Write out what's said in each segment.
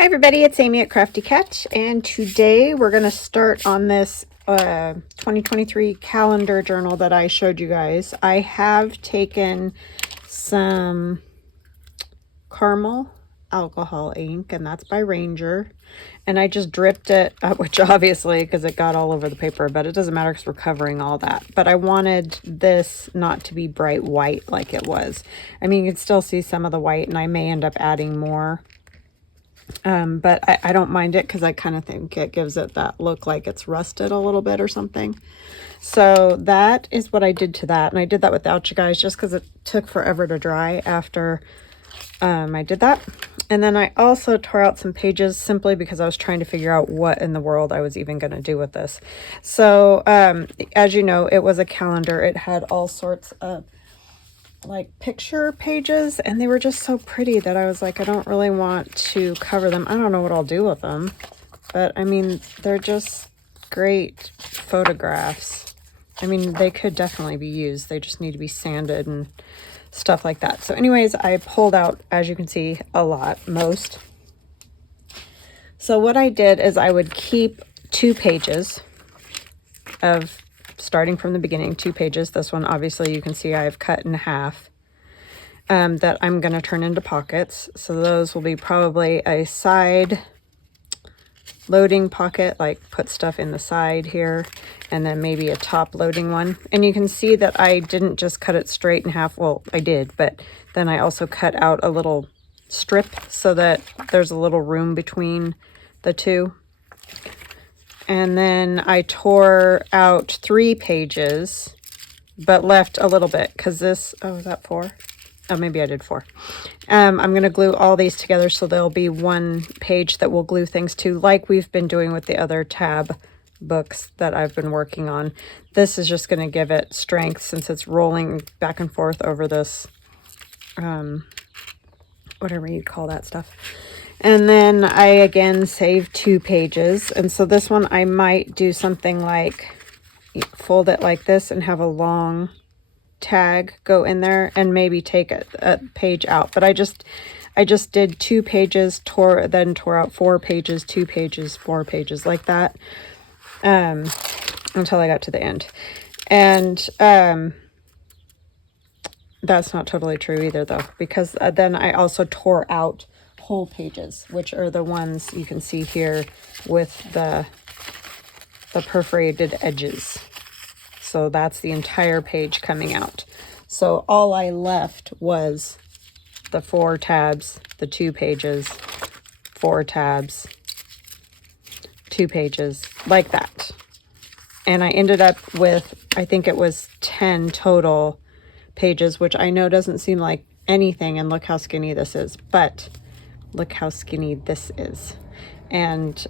Hi everybody, it's Amy at Crafty Cat, and today we're going to start on this 2023 calendar journal that I showed you guys. I have taken some caramel alcohol ink, and that's by Ranger, and I just dripped it, which obviously, because it got all over the paper, but it doesn't matter because we're covering all that. But I wanted this not to be bright white like it was. I mean, you can still see some of the white, and I may end up adding more. But I don't mind it because I kind of think it gives it that look like it's rusted a little bit or something. So that is what I did to that. And I did that without you guys just because it took forever to dry after I did that. And then I also tore out some pages simply because I was trying to figure out what in the world I was even going to do with this. So as you know, it was a calendar. It had all sorts of like picture pages, and they were just so pretty that I was like, I don't really want to cover them. I don't know what I'll do with them, but I mean, they're just great photographs. I mean, they could definitely be used. They just need to be sanded and stuff like that. So anyways, I pulled out, as you can see, a lot, most. So what I did is I would keep 2 pages of, starting from the beginning, 2 pages. This one, obviously, you can see I've cut in half, that I'm going to turn into pockets. So those will be probably a side loading pocket, like put stuff in the side here, and then maybe a top loading one. And you can see that I didn't just cut it straight in half. Well, I did, but then I also cut out a little strip so that there's a little room between the two. And then I tore out 3 pages, but left a little bit because this, oh, is that 4? Oh, maybe I did 4. I'm going to glue all these together so there'll be one page that we'll glue things to, like we've been doing with the other tab books that I've been working on. This is just going to give it strength since it's rolling back and forth over this, whatever you call that stuff. And then I again saved 2 pages. And so this one I might do something like fold it like this and have a long tag go in there and maybe take a page out. But I just did 2 pages, then tore out 4 pages, 2 pages, 4 pages, like that, until I got to the end. And that's not totally true either though, because then I also tore out whole pages, which are the ones you can see here with the perforated edges. So that's the entire page coming out. So all I left was the 4 tabs, the 2 pages, 4 tabs, 2 pages, like that. And I ended up with, I think it was 10 total pages, which I know doesn't seem like anything, and look how skinny this is, but look how skinny this is. And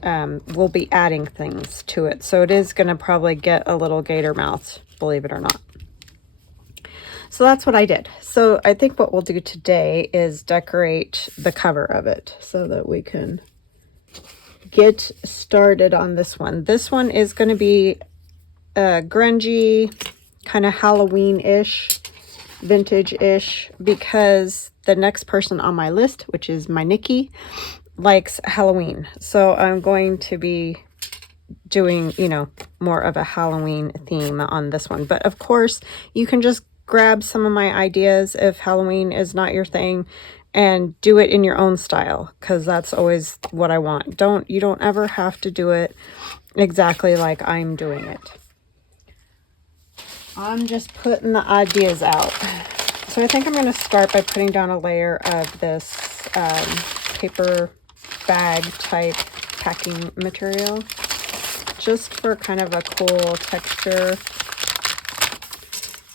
we'll be adding things to it. So it is going to probably get a little gator mouth, believe it or not. So that's what I did. So I think what we'll do today is decorate the cover of it so that we can get started on this one. This one is going to be grungy, kind of Halloween-ish, vintage-ish, because the next person on my list, which is my Nikki, likes Halloween. So I'm going to be doing, you know, more of a Halloween theme on this one. But of course, you can just grab some of my ideas if Halloween is not your thing and do it in your own style, because that's always what I want. You don't ever have to do it exactly like I'm doing it. I'm just putting the ideas out. So I think I'm going to start by putting down a layer of this paper bag type packing material, just for kind of a cool texture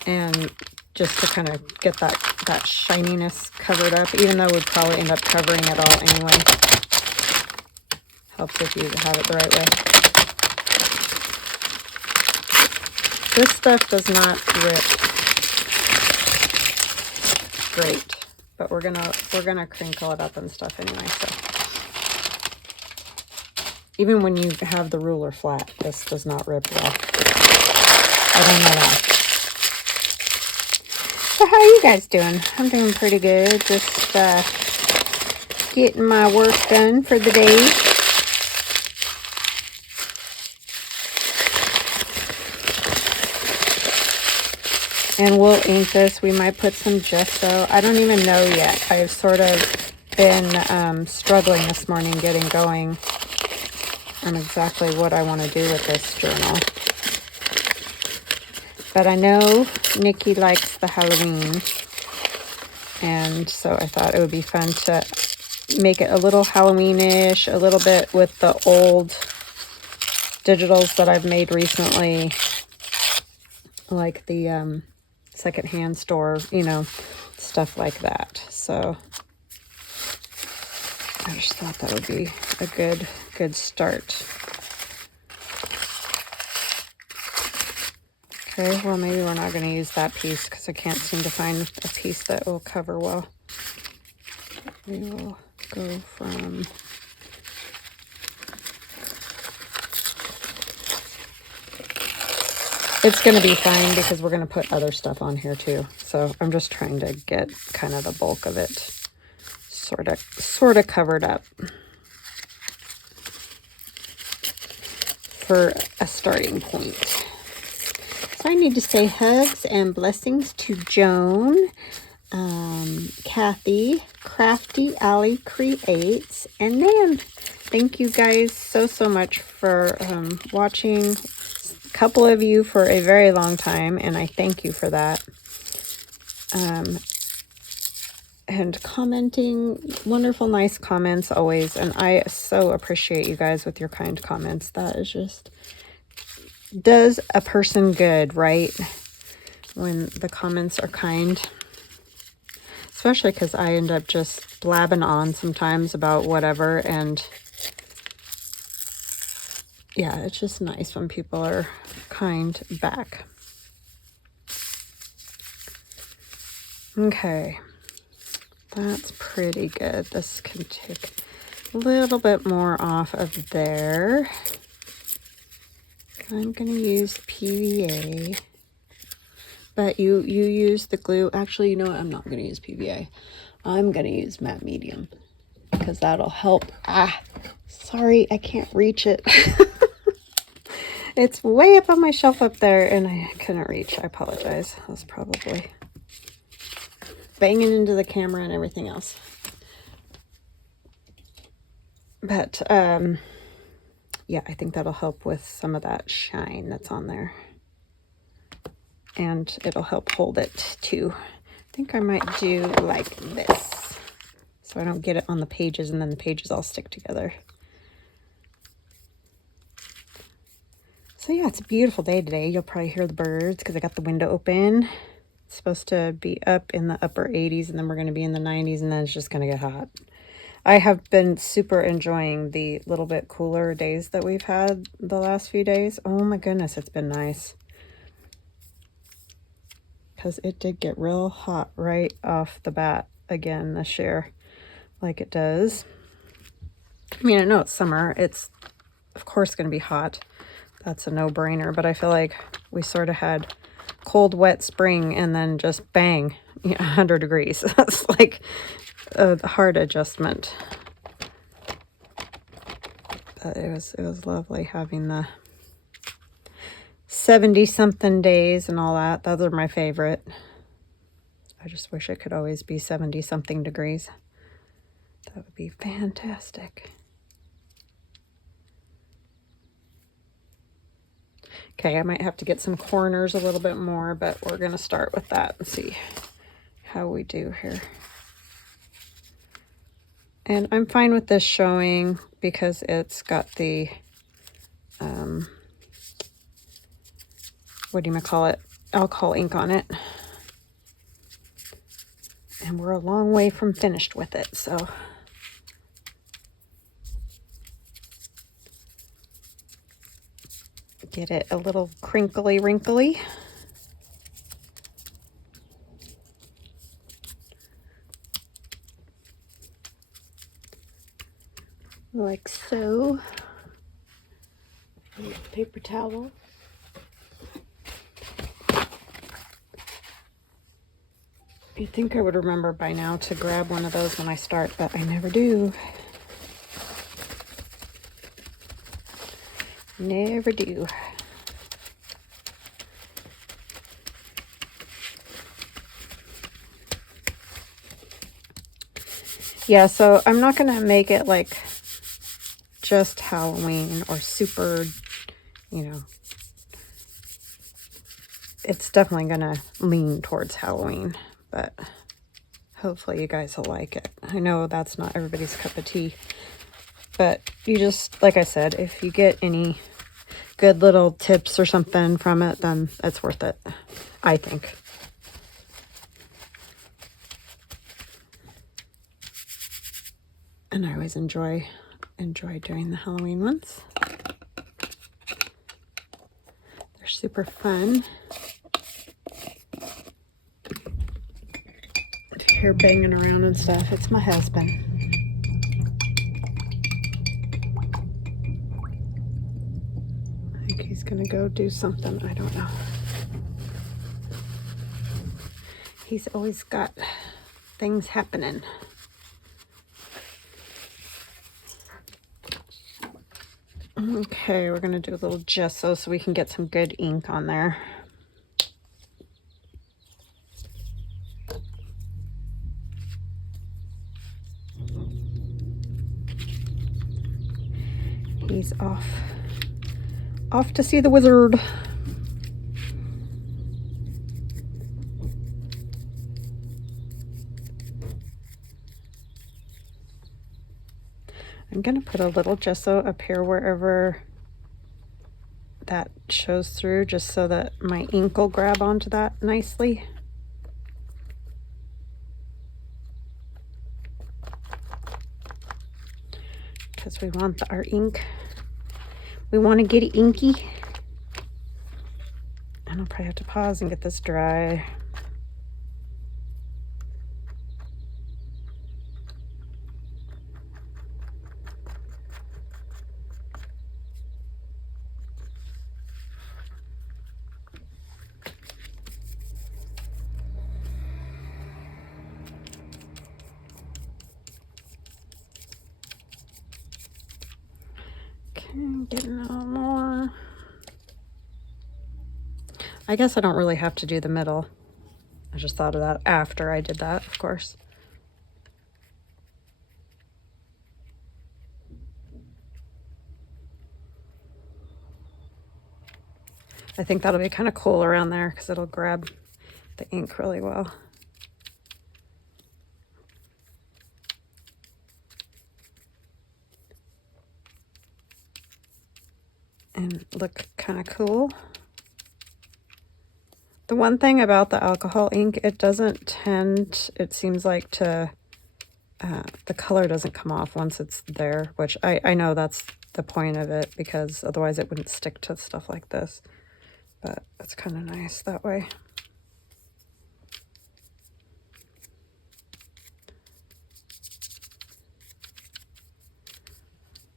and just to kind of get that shininess covered up, even though we'd probably end up covering it all anyway. Helps if you have it the right way. This stuff does not rip great, but we're gonna crinkle it up and stuff anyway. So even when you have the ruler flat, this does not rip well. I don't know why. So how are you guys doing? I'm doing pretty good. Just getting my work done for the day. And we'll ink this. We might put some gesso. I don't even know yet. I've sort of been struggling this morning getting going on exactly what I want to do with this journal. But I know Nikki likes the Halloween. And so I thought it would be fun to make it a little Halloween-ish, a little bit with the old digitals that I've made recently, like the secondhand store, you know, stuff like that. So I just thought that would be a good start. Okay, well, maybe we're not going to use that piece because I can't seem to find a piece that will cover well. We will go from... It's going to be fine because we're going to put other stuff on here too. So I'm just trying to get kind of the bulk of it sort of covered up for a starting point. So I need to say hugs and blessings to Joan, Kathy, Crafty Alley Creates, and Nan. Thank you guys so much for watching. Couple of you for a very long time, and I thank you for that. And commenting, wonderful, nice comments always, and I so appreciate you guys with your kind comments. That is just does a person good, right? When the comments are kind, especially because I end up just blabbing on sometimes about whatever, and yeah, it's just nice when people are kind back. Okay, that's pretty good. This can take a little bit more off of there. I'm going to use PVA, but you use the glue. Actually, you know what? I'm not going to use PVA. I'm going to use matte medium because that'll help. Sorry, I can't reach it. It's way up on my shelf up there, and I couldn't reach. I apologize. I was probably banging into the camera and everything else. But, yeah, I think that'll help with some of that shine that's on there. And it'll help hold it, too. I think I might do like this, so I don't get it on the pages, and then the pages all stick together. So yeah, it's a beautiful day today. You'll probably hear the birds because I got the window open. It's supposed to be up in the upper 80s, and then we're going to be in the 90s, and then it's just going to get hot. I have been super enjoying the little bit cooler days that we've had the last few days. Oh my goodness, it's been nice. Because it did get real hot right off the bat again this year, like it does. I mean, I know it's summer. It's, of course, going to be hot. That's a no-brainer, but I feel like we sort of had cold, wet spring and then just bang, 100 degrees. That's like a hard adjustment. But it was lovely having the 70-something days and all that. Those are my favorite. I just wish it could always be 70-something degrees. That would be fantastic. Okay, I might have to get some corners a little bit more, but we're going to start with that and see how we do here. And I'm fine with this showing because it's got the, what do you call it? Alcohol ink on it. And we're a long way from finished with it, so... Get it a little crinkly, wrinkly. Like so. Paper towel. You'd think I would remember by now to grab one of those when I start, but I never do. Never do. Yeah, so I'm not going to make it like just Halloween or super, you know, it's definitely going to lean towards Halloween, but hopefully you guys will like it. I know that's not everybody's cup of tea, but you just, like I said, if you get any good little tips or something from it, then it's worth it, I think. And I always enjoy doing the Halloween ones. They're super fun. If you hear banging around and stuff, it's my husband. I think he's gonna go do something, I don't know. He's always got things happening. Okay, we're gonna do a little gesso so we can get some good ink on there. He's off to see the wizard. I'm gonna put a little gesso up here wherever that shows through, just so that my ink will grab onto that nicely. Because we want our ink, we want to get it inky. And I'll probably have to pause and get this dry. Getting a little more. I guess I don't really have to do the middle. I just thought of that after I did that, of course. I think that'll be kind of cool around there because it'll grab the ink really well. And look kind of cool. The one thing about the alcohol ink, it doesn't tend, it seems like to, the color doesn't come off once it's there, which I know that's the point of it, because otherwise it wouldn't stick to stuff like this. But it's kind of nice that way.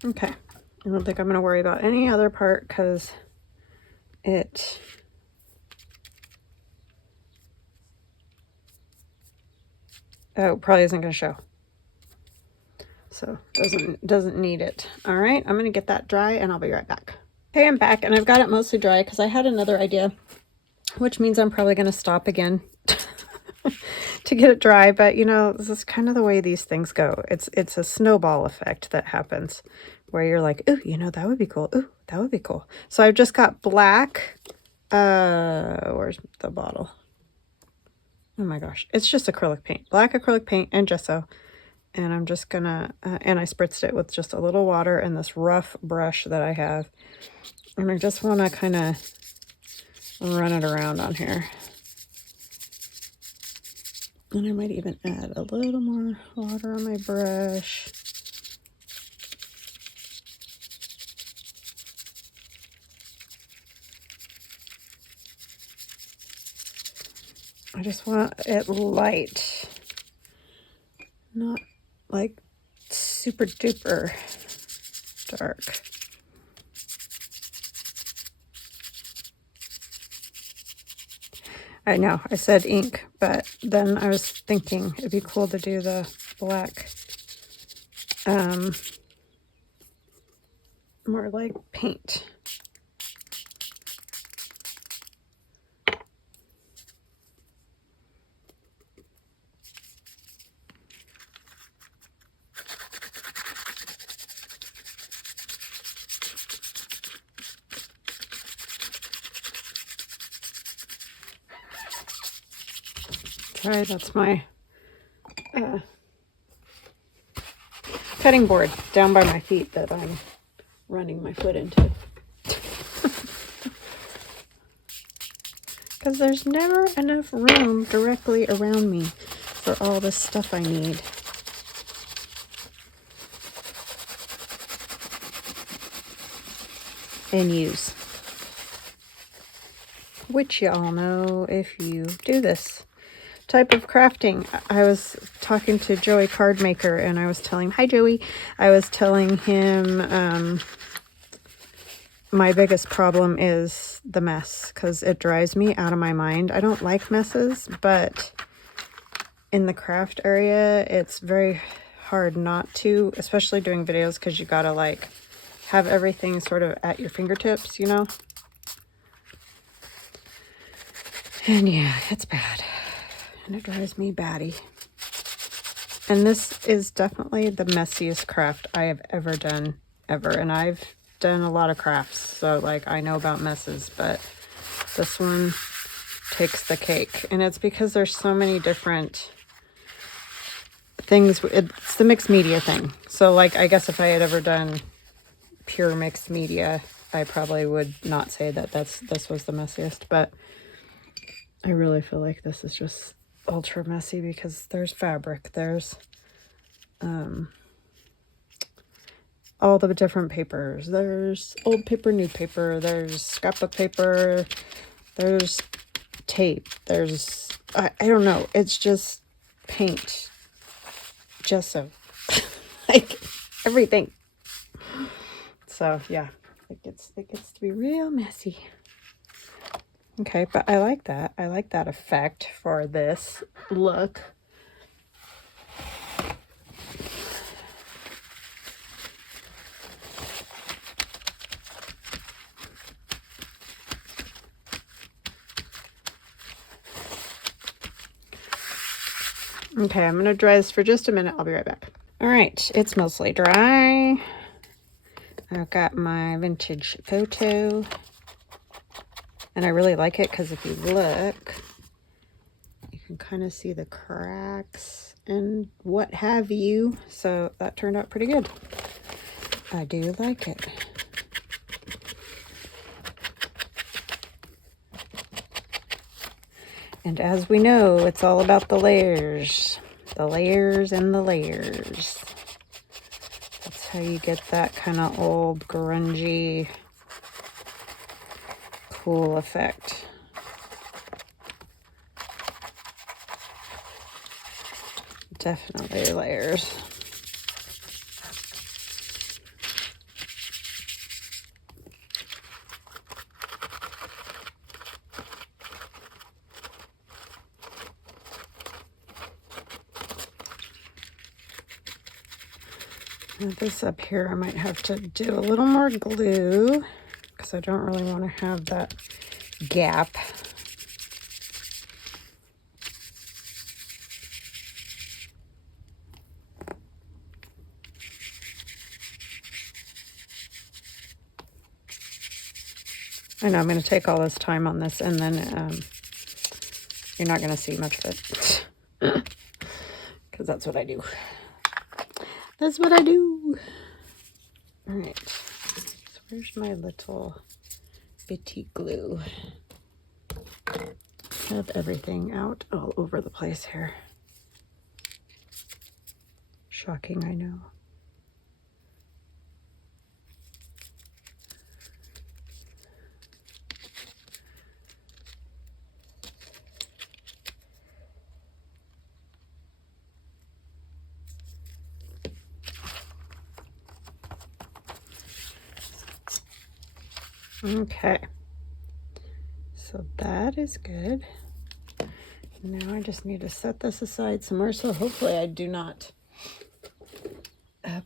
Okay. I don't think I'm going to worry about any other part because it probably isn't going to show. So doesn't need it. All right, I'm going to get that dry and I'll be right back. Okay, I'm back and I've got it mostly dry because I had another idea, which means I'm probably going to stop again to get it dry. But you know, this is kind of the way these things go. It's a snowball effect that happens where you're like, ooh, you know, that would be cool. Ooh, that would be cool. So I've just got black. Where's the bottle? Oh my gosh. It's just acrylic paint. Black acrylic paint and gesso. And I'm just gonna, and I spritzed it with just a little water and this rough brush that I have. And I just want to kind of run it around on here. And I might even add a little more water on my brush. I just want it light, not like super duper dark. I know, I said ink, but then I was thinking it'd be cool to do the black, more like paint. Sorry, that's my cutting board down by my feet that I'm running my foot into. Because there's never enough room directly around me for all the stuff I need. And use. Which y'all know if you do this type of crafting. I was talking to Joey Cardmaker and I was telling, hi Joey, I was telling him my biggest problem is the mess because it drives me out of my mind. I don't like messes, but in the craft area, it's very hard not to, especially doing videos because you gotta like have everything sort of at your fingertips, you know? And yeah, it's bad. And it drives me batty. And this is definitely the messiest craft I have ever done, ever. And I've done a lot of crafts, so like I know about messes, but this one takes the cake. And it's because there's so many different things. It's the mixed media thing. So like, I guess if I had ever done pure mixed media, I probably would not say that this was the messiest, but I really feel like this is just ultra messy because there's fabric, there's all the different papers, there's old paper, new paper, there's scrapbook paper, there's tape, there's I don't know, it's just paint, gesso, like everything. So yeah, it gets to be real messy. Okay, but I like that. I like that effect for this look. Okay, I'm going to dry this for just a minute. I'll be right back. All right, it's mostly dry. I've got my vintage photo. And I really like it because if you look, you can kind of see the cracks and what have you. So that turned out pretty good. I do like it. And as we know, it's all about the layers. The layers and the layers. That's how you get that kind of old, grungy, cool effect. Definitely layers. Now this up here, I might have to do a little more glue because I don't really want to have that gap. I know I'm going to take all this time on this and then you're not going to see much of it because that's what I do. That's what I do. All right. So where's my little bitty glue? I have everything out all over the place here. Shocking, I know. Okay, so that is good. Now I just need to set this aside somewhere, so hopefully I do not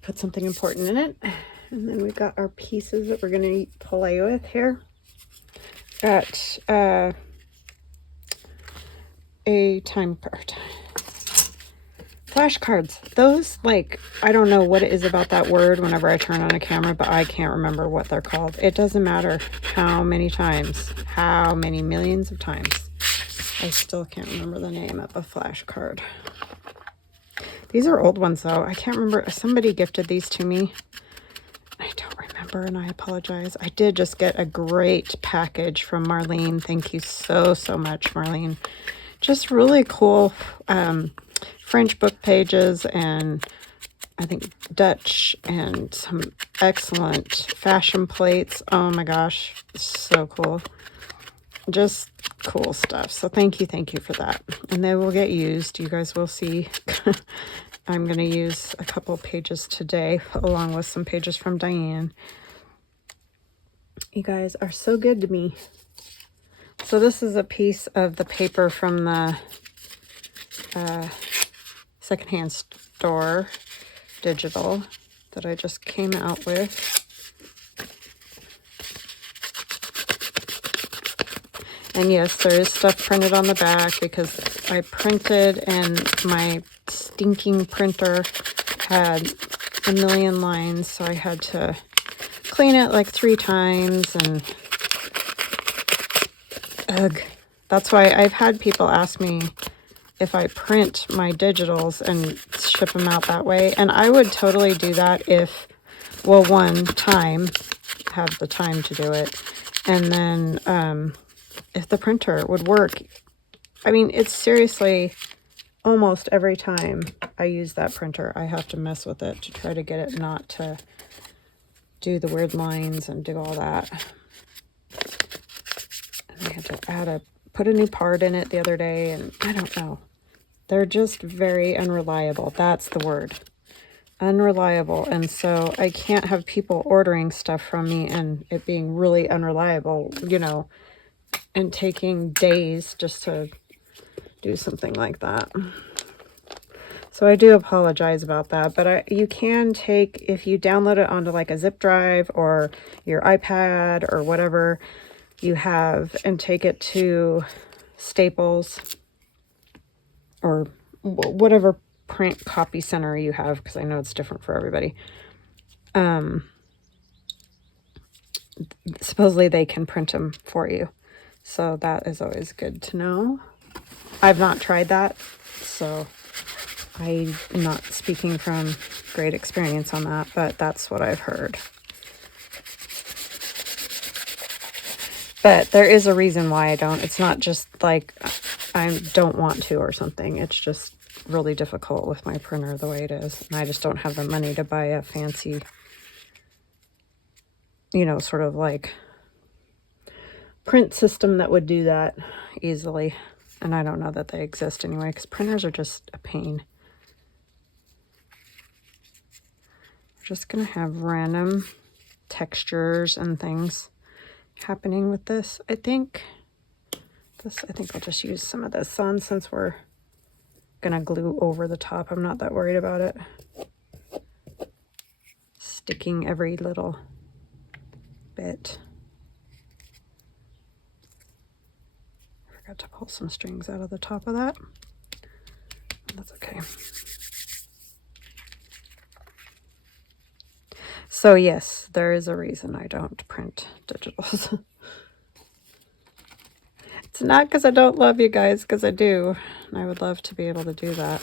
put something important in it. And then we've got our pieces that we're going to play with here. Got a time card. Flashcards. Those, like, I don't know what it is about that word whenever I turn on a camera, but I can't remember what they're called. It doesn't matter how many times, how many millions of times. I still can't remember the name of a flashcard. These are old ones, though. I can't remember. Somebody gifted these to me. I don't remember, and I apologize. I did just get a great package from Marlene. Thank you so, so much, Marlene. Just really cool French book pages, and I think Dutch, and some excellent fashion plates. Oh my gosh, so cool. Just cool stuff. So thank you for that. And they will get used. You guys will see. I'm going to use a couple pages today along with some pages from Diane. You guys are so good to me. So this is a piece of the paper from the secondhand store digital that I just came out with. And yes, there is stuff printed on the back because I printed and my stinking printer had a million lines, so I had to clean it like 3 times, and ugh. That's why I've had people ask me if I print my digitals and ship them out that way, and I would totally do that if, well, one, have the time to do it, and then if the printer would work. I mean, it's seriously almost every time I use that printer, I have to mess with it to try to get it not to do the weird lines and do all that. And I had to put a new part in it the other day, and I don't know. They're just very unreliable. That's the word. Unreliable. And so I can't have people ordering stuff from me and it being really unreliable, you know, and taking days just to do something like that. So I do apologize about that, but you can take, if you download it onto like a zip drive or your iPad or whatever you have, and take it to Staples or whatever print copy center you have, because I know it's different for everybody. Supposedly they can print them for you. So that is always good to know. I've not tried that, so I'm not speaking from great experience on that, but that's what I've heard. But there is a reason why I don't. It's not just like I don't want to or something. It's just really difficult with my printer the way it is. And I just don't have the money to buy a fancy, you know, sort of like print system that would do that easily. And I don't know that they exist anyway, because printers are just a pain. We're just going to have random textures and things happening with this. I think I'll just use some of this on, since we're going to glue over the top. I'm not that worried about it sticking every little bit. Forgot to pull some strings out of the top of that. That's okay. So yes, there is a reason I don't print digitals. It's not because I don't love you guys, because I do. And I would love to be able to do that.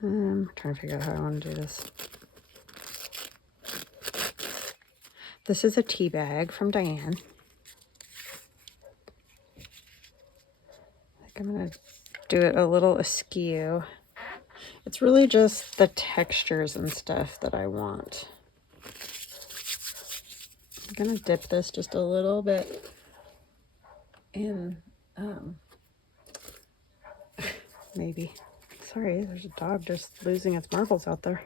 I'm trying to figure out how I want to do this. This is a tea bag from Diane. I think I'm going to do it a little askew. It's really just the textures and stuff that I want. I'm going to dip this just a little bit in, maybe Sorry, there's a dog just losing its marbles out there.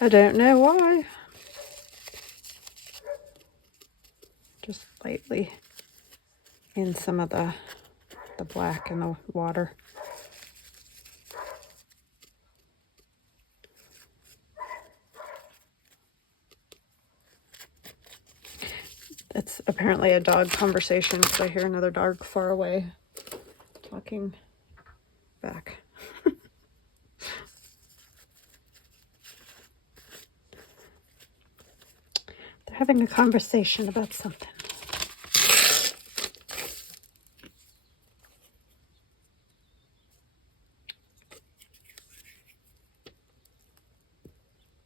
I don't know why. Just lightly in some of the black in the water. It's apparently a dog conversation because I hear another dog far away talking back. They're having a conversation about something.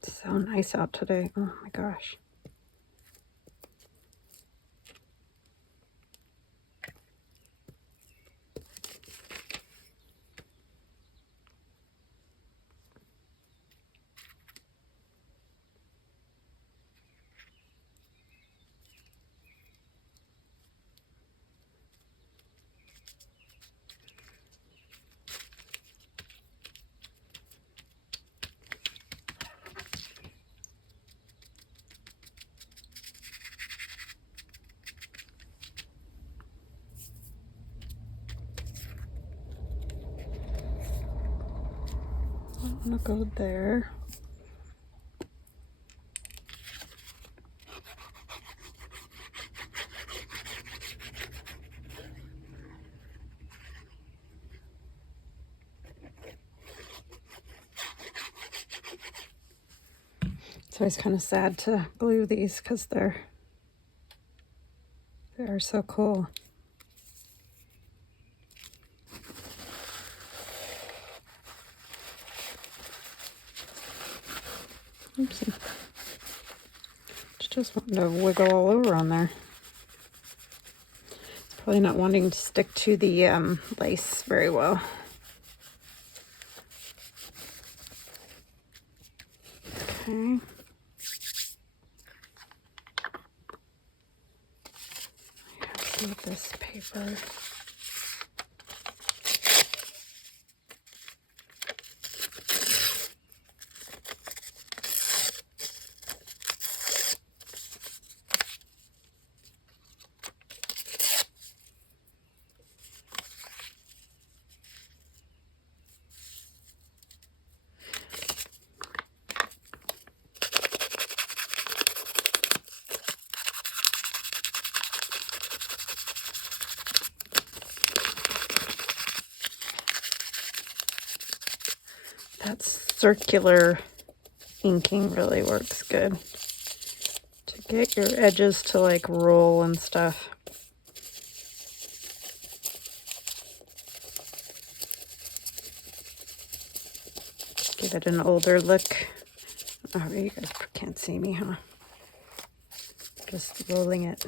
It's so nice out today. Oh my gosh. I'm gonna go there. It's always kind of sad to glue these because they are so cool. Oopsie. It's just wanting to wiggle all over on there. It's probably not wanting to stick to the lace very well. Okay. I have some of this paper. That circular inking really works good to get your edges to like roll and stuff. Give it an older look. Oh, you guys can't see me, huh? Just rolling it.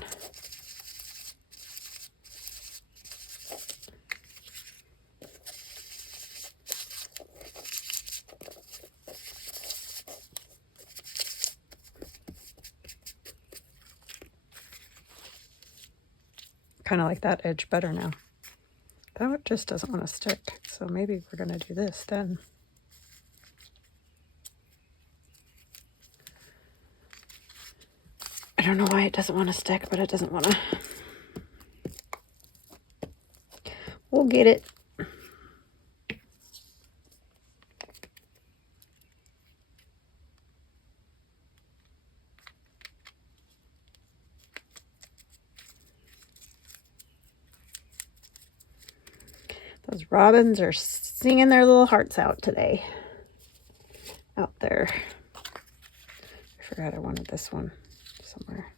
Kind of like that edge better now. That one just doesn't want to stick, so maybe we're going to do this then. I don't know why it doesn't want to stick, but it doesn't want to. We'll get it. Those robins are singing their little hearts out today. Out there. I forgot I wanted this one somewhere.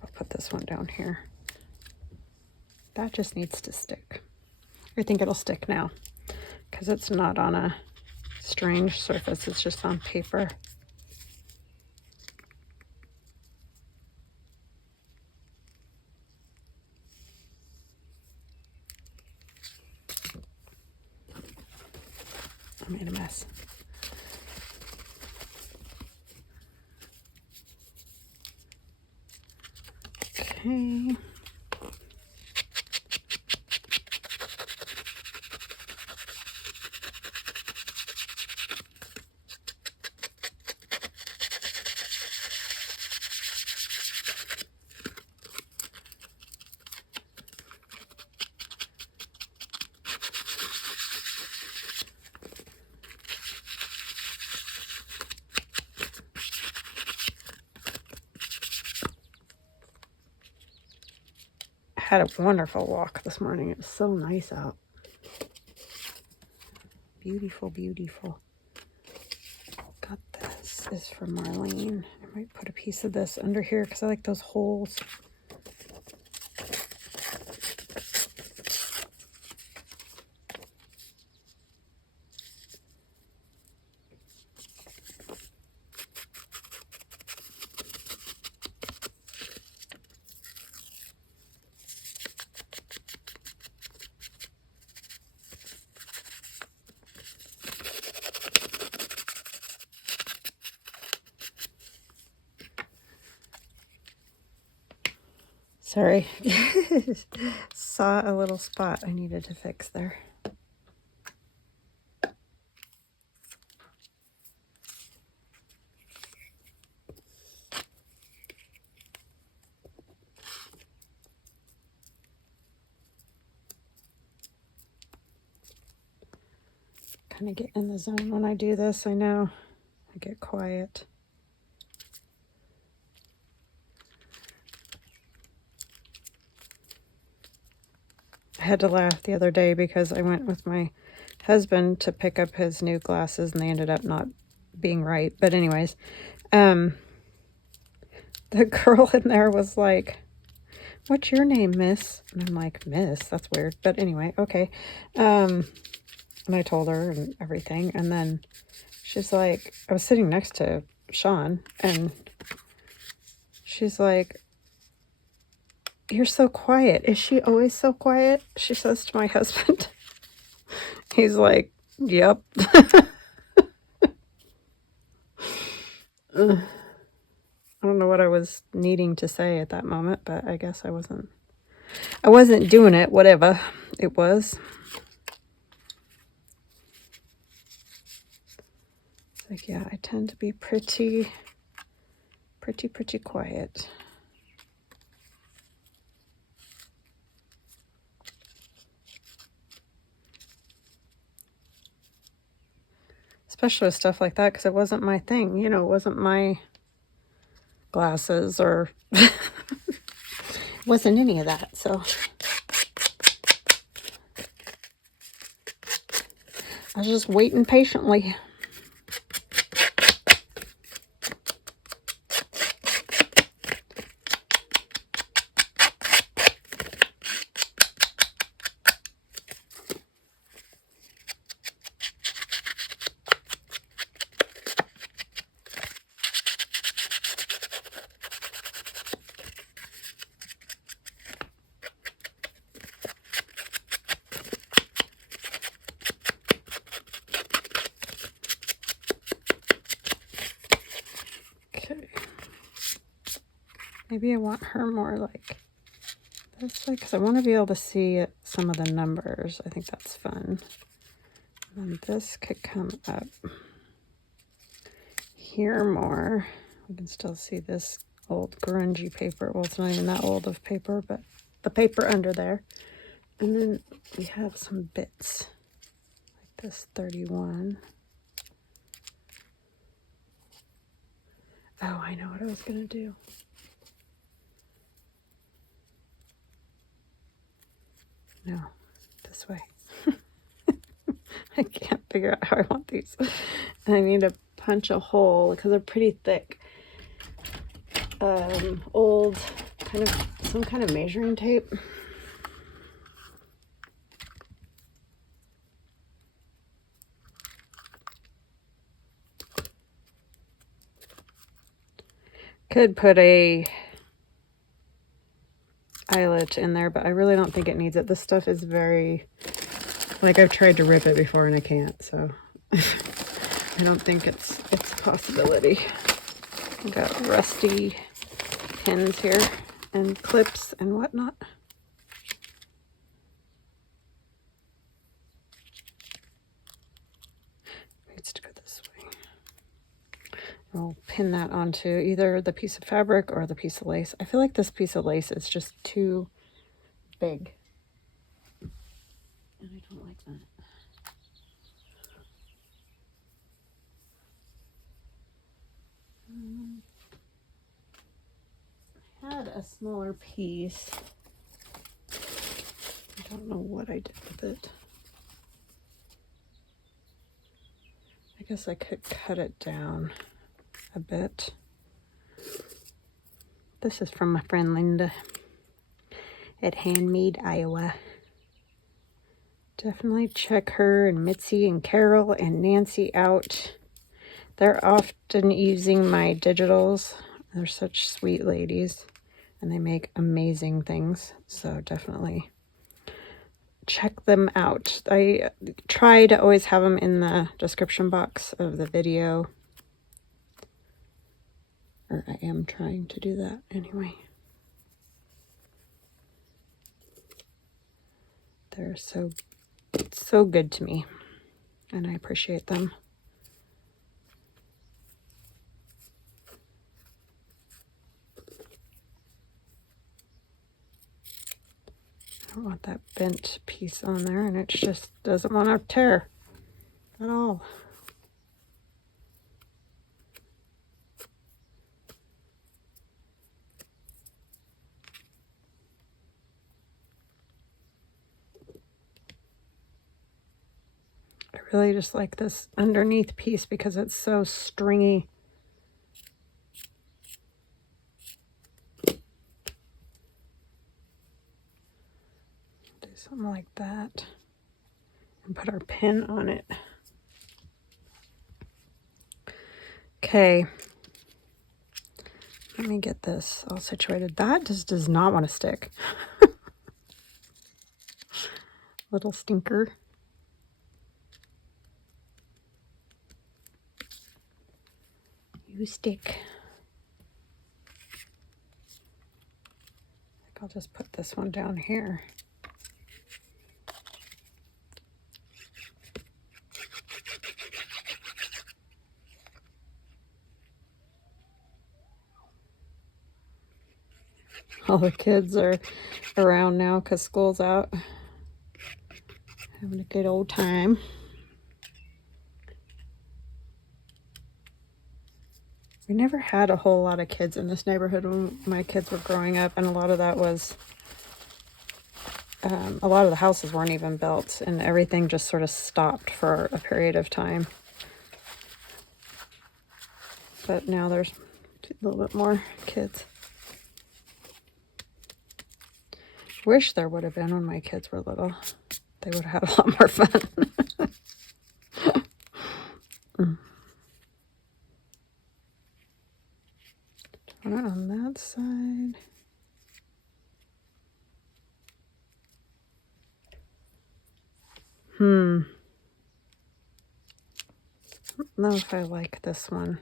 I'll put this one down here. That just needs to stick. I think it'll stick now because it's not on a strange surface, it's just on paper. I made a mess. Okay. Had a wonderful walk this morning. It was so nice out. Beautiful, beautiful. Got this. Is from Marlene. I might put a piece of this under here because I like those holes. Sorry. Saw a little spot I needed to fix there. Kind of get in the zone when I do this. I know I get quiet. I had to laugh the other day because I went with my husband to pick up his new glasses and they ended up not being right. But anyways, the girl in there was like, "What's your name, miss?" And I'm like, "Miss? That's weird." But anyway, okay. And I told her and everything. And then she's like, I was sitting next to Sean and she's like, "You're so quiet. Is she always so quiet?" She says to my husband. He's like, "Yep." I don't know what I was needing to say at that moment, but I guess I wasn't doing it, whatever it was. It's like, yeah, I tend to be pretty quiet. Especially with stuff like that, because it wasn't my thing. You know, it wasn't my glasses or wasn't any of that. So I was just waiting patiently. Maybe I want her more like this way because I want to be able to see some of the numbers. I think that's fun. And this could come up here more. We can still see this old grungy paper. Well, it's not even that old of paper, but the paper under there. And then we have some bits like this 31. Oh, I know what I was going to do. No, this way. I can't figure out how I want these. And I need to punch a hole because they're pretty thick. Old, some kind of measuring tape. Could put a eyelet in there, but I really don't think it needs it. This stuff is very, like, I've tried to rip it before and I can't, so I don't think it's a possibility. I've got rusty pins here. and clips and whatnot. Needs to go this way. I'll pin that onto either the piece of fabric or the piece of lace. I feel like this piece of lace is just too big. And I don't like that. I had a smaller piece. I don't know what I did with it. I guess I could cut it down a bit. This is from my friend Linda at Handmade, Iowa. Definitely check her and Mitzi and Carol and Nancy out. They're often using my digitals. They're such sweet ladies and they make amazing things. So definitely check them out. I try to always have them in the description box of the video. Or I am trying to do that anyway. They're so good to me, and I appreciate them. I don't want that bent piece on there, and it just doesn't want to tear at all. I really just like this underneath piece because it's so stringy. Do something like that and put our pin on it. Okay, let me get this all situated. That just does not want to stick. Little stinker. You stick. I think I'll just put this one down here. All the kids are around now because school's out. Having a good old time. We never had a whole lot of kids in this neighborhood when my kids were growing up, and a lot of that was, a lot of the houses weren't even built, and everything just sort of stopped for a period of time. But now there's a little bit more kids. Wish there would have been when my kids were little. They would have had a lot more fun. Turn it on that side. I don't know if I like this one.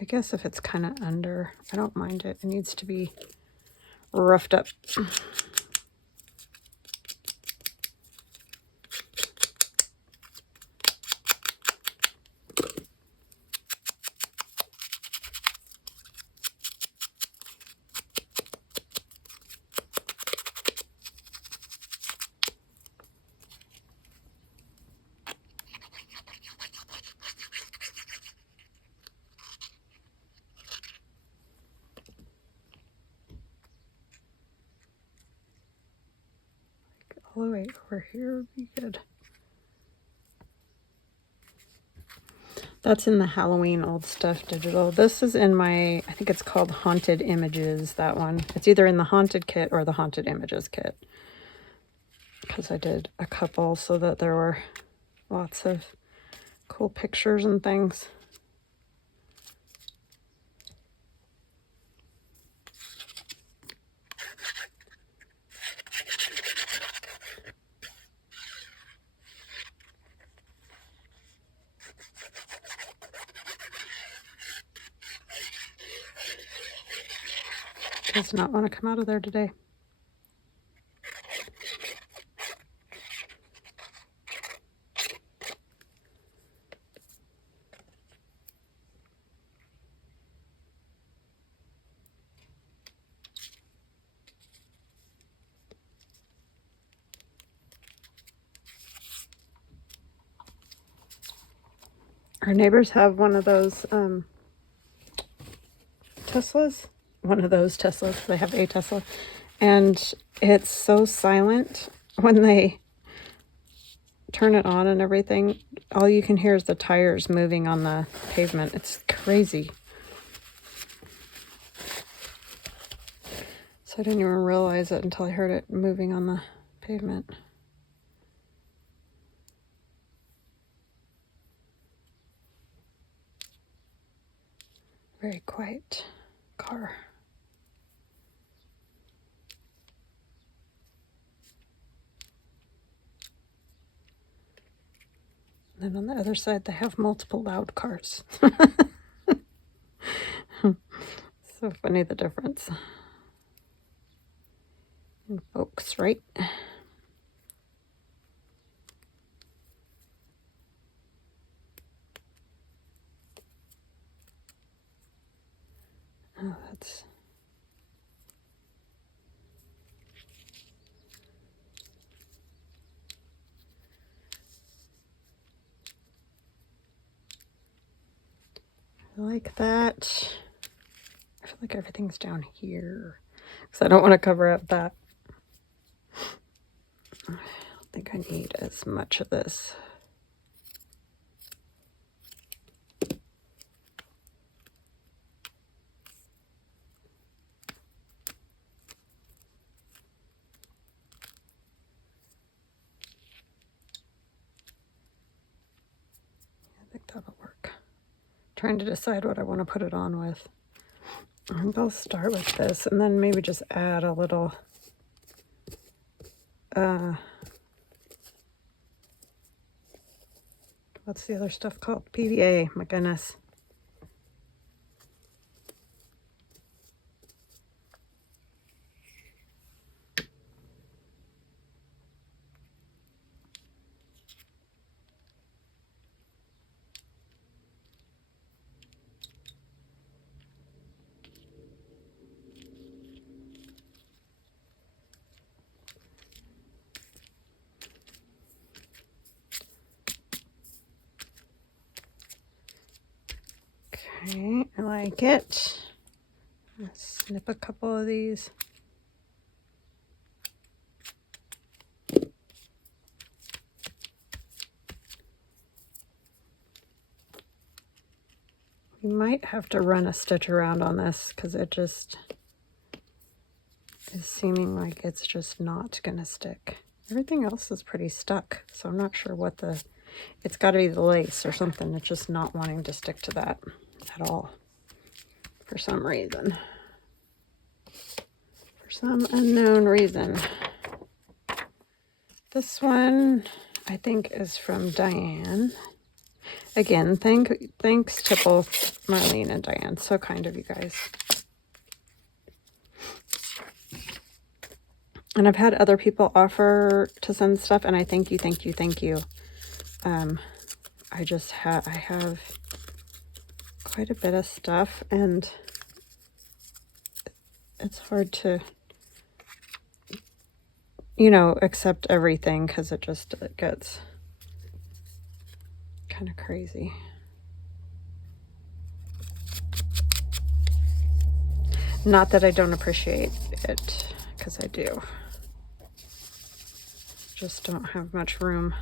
I guess if it's kind of under, I don't mind it. It needs to be roughed up. All the way over here would be good. That's in the Halloween Old Stuff digital. This is in my, I think it's called Haunted Images, that one. It's either in the Haunted kit or the Haunted Images kit. Because I did a couple so that there were lots of cool pictures and things. does not want to come out of there today. Our neighbors have one of those Teslas. One of those Teslas. They have a Tesla. And it's so silent when they turn it on and everything. All you can hear is the tires moving on the pavement. It's crazy. So I didn't even realize it until I heard it moving on the pavement. Very quiet car. And then on the other side, they have multiple loud cars. So funny, the difference in folks, right? Oh, that's... I like that. I feel like everything's down here because I don't want to cover up that. I don't think I need as much of this. I think that'll work. Trying to decide what I want to put it on with. I think I'll start with this and then maybe just add a little what's the other stuff called? PVA, my goodness. Okay, I like it. Let's snip a couple of these. You might have to run a stitch around on this because it just is seeming like it's just not gonna stick. Everything else is pretty stuck, so I'm not sure what the... It's got to be the lace or something. It's just not wanting to stick to that at all for some reason. For some unknown reason. This one, I think, is from Diane. Again, thanks to both Marlene and Diane. So kind of you guys. And I've had other people offer to send stuff, and I thank you, thank you, thank you. I have quite a bit of stuff, and it's hard to, you know, accept everything because it gets kind of crazy. Not that I don't appreciate it, because I do. Just don't have much room.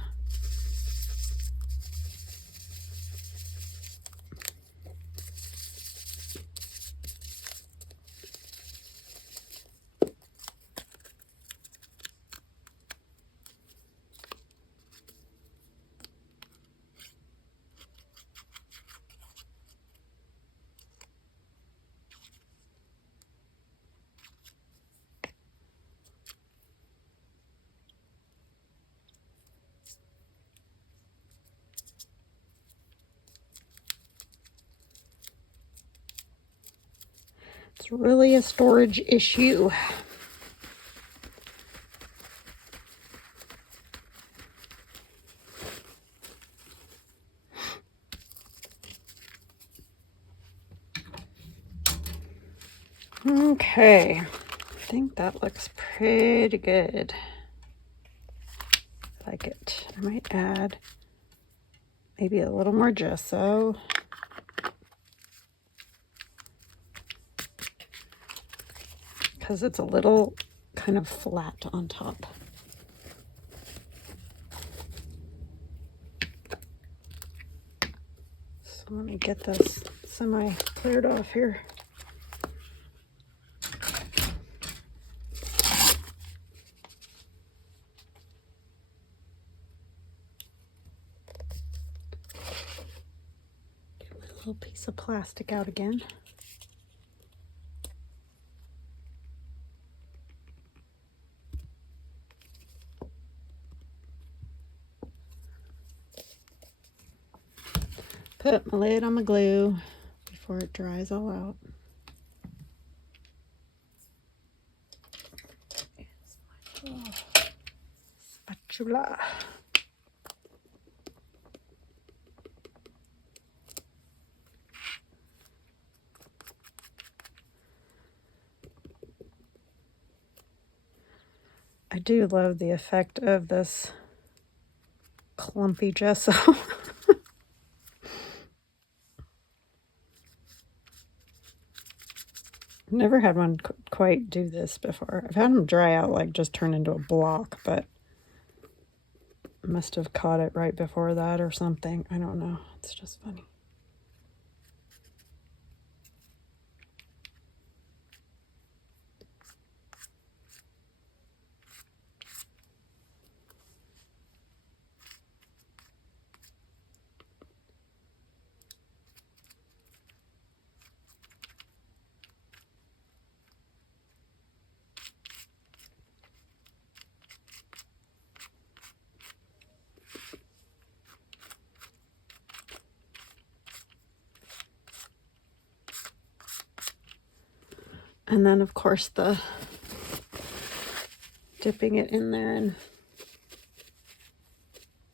It's really a storage issue. Okay, I think that looks pretty good. I like it. I might add maybe a little more gesso. Because it's a little kind of flat on top. So let me get this semi-cleared off here. Get my little piece of plastic out again. Put my lid on my glue before it dries all out. Here's my little spatula. I do love the effect of this clumpy gesso. Never had one quite do this before. I've had them dry out, like just turn into a block, but must have caught it right before that or something. I don't know. It's just funny. And then, of course, the dipping it in there and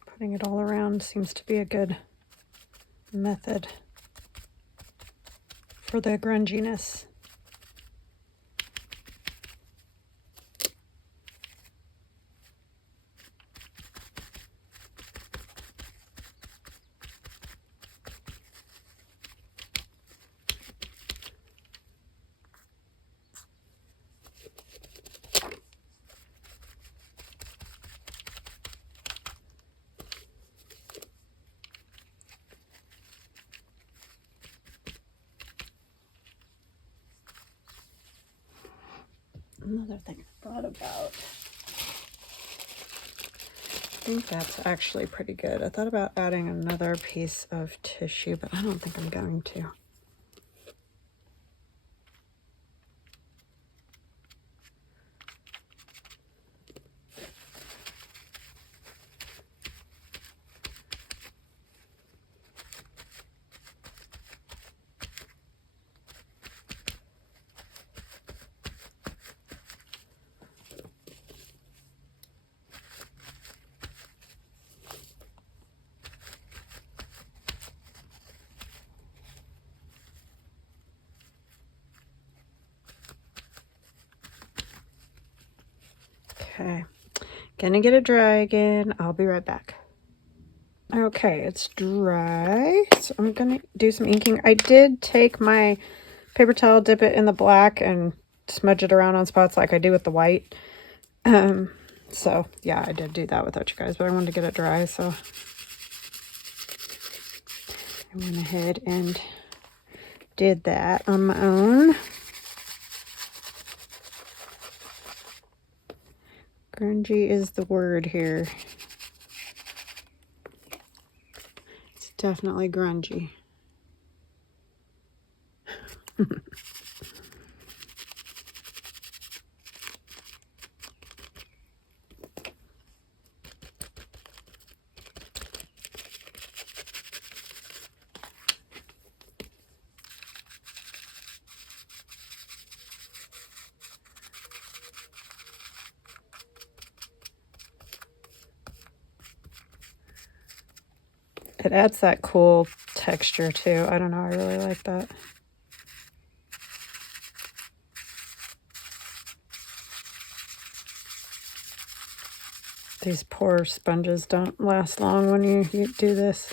putting it all around seems to be a good method for the grunginess. Another thing I thought about, I think that's actually pretty good. I thought about adding another piece of tissue, but I don't think I'm going to. Okay, gonna get it dry again. I'll be right back. Okay, it's dry, so I'm gonna do some inking. I did take my paper towel, dip it in the black, and smudge it around on spots like I do with the white. So yeah, I did do that without you guys, but I wanted to get it dry, so I went ahead and did that on my own. Grungy is the word here. It's definitely grungy. It adds that cool texture too. I don't know, I really like that. These poor sponges don't last long when you do this.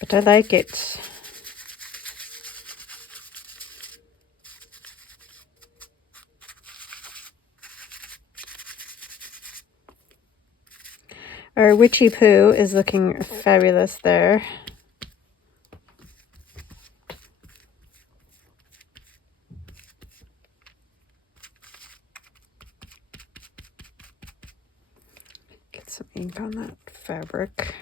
But I like it. Our Witchy Poo is looking fabulous there. Get some ink on that fabric.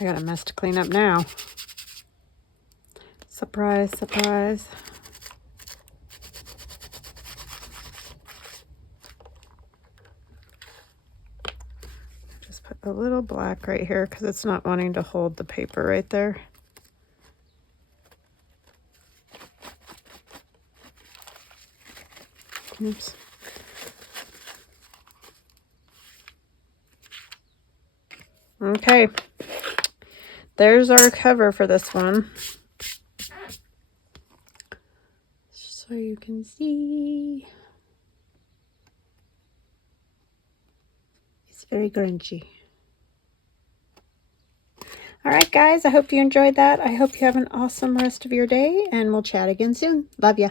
I got a mess to clean up now. Surprise, surprise. Just put a little black right here because it's not wanting to hold the paper right there. Oops. Okay. There's our cover for this one. So you can see. It's very grungy. All right, guys. I hope you enjoyed that. I hope you have an awesome rest of your day, and we'll chat again soon. Love ya.